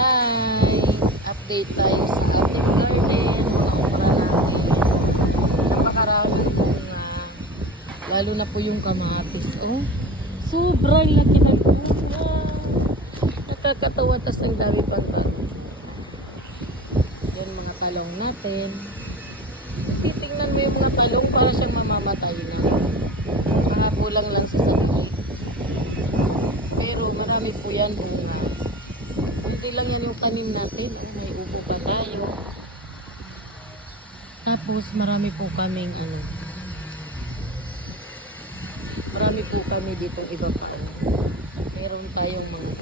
Hi! Update tayo sa ating garden. Para natin napakaraming bunga. Lalo na po yung kamatis. Oh, sobrang laki ng bunga. Nakakatawa, tas ang dami pang tanong. Yan mga talong natin. Titingnan mo yung mga talong para siyang mamamatay na. Nakakulang lang sa sunlight. Pero marami po yan bunga. Hindi lang yan yung tanim natin. Oh, may ubo pa tayo. Tapos marami po kaming marami po kami dito iba pa. Meron tayong mga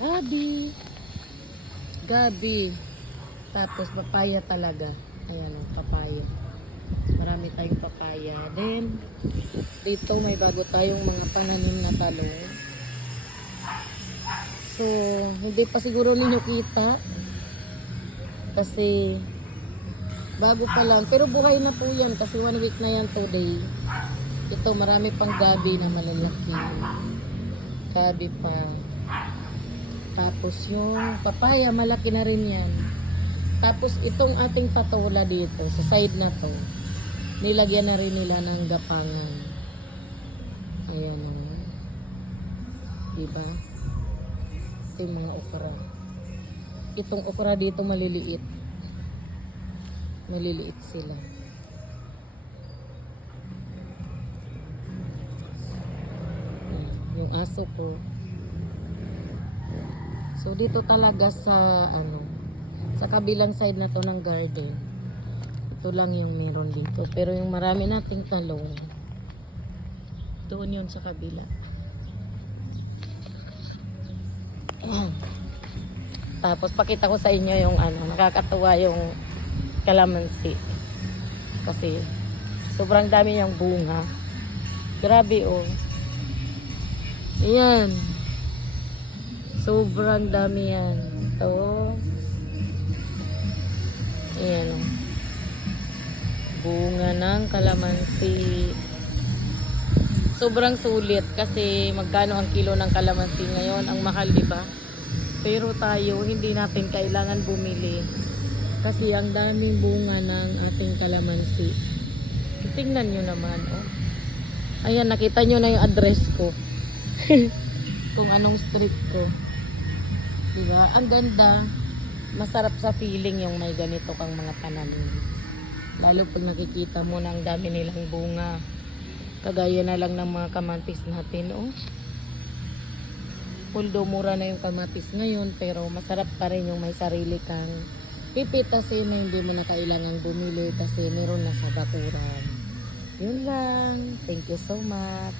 gabi. Tapos papaya talaga. Ayan o, papaya. Marami tayong papaya. Then, dito may bago tayong mga pananim na talong. So, hindi pa siguro ninyo kita. Kasi, bago pa lang. Pero buhay na po yan. Kasi 1 week na yan today. Ito, marami pang gabi na malalaki. Gabi pa. Tapos yung papaya, malaki na rin yan. Tapos itong ating patola dito, sa side na to, nilagyan na rin nila ng gapangan. Ayan o. Diba? Ito yung mga okra. Itong okra dito maliliit. Maliliit sila. Yung aso ko. So dito talaga sa sa kabilang side na to ng garden. Ito lang yung meron dito. Pero yung marami nating talong, doon yun sa kabila. Tapos pakita ko sa inyo yung nakakatuwa yung kalamansi. Kasi sobrang dami niyang bunga. Grabe oh. Ayan. Sobrang dami yan. Ito. Ayan o. Bunga ng kalamansi. Sobrang sulit kasi magkano ang kilo ng kalamansi ngayon. Ang mahal, diba? Pero tayo, hindi natin kailangan bumili. Kasi ang daming bunga ng ating kalamansi. Tingnan nyo naman, oh. Ayan, nakita nyo na yung address ko. Kung anong street ko. Diba? Ang ganda. Masarap sa feeling yung may ganito kang mga pananim. Lalo pag nakikita mo na ang dami nilang bunga. Kagaya na lang ng mga kamatis natin, oh. Although mura na yung kamatis ngayon, pero masarap pa rin yung may sarili kang pipitasin na hindi mo na kailangang bumili kasi meron na sa bakuran. Yun lang. Thank you so much.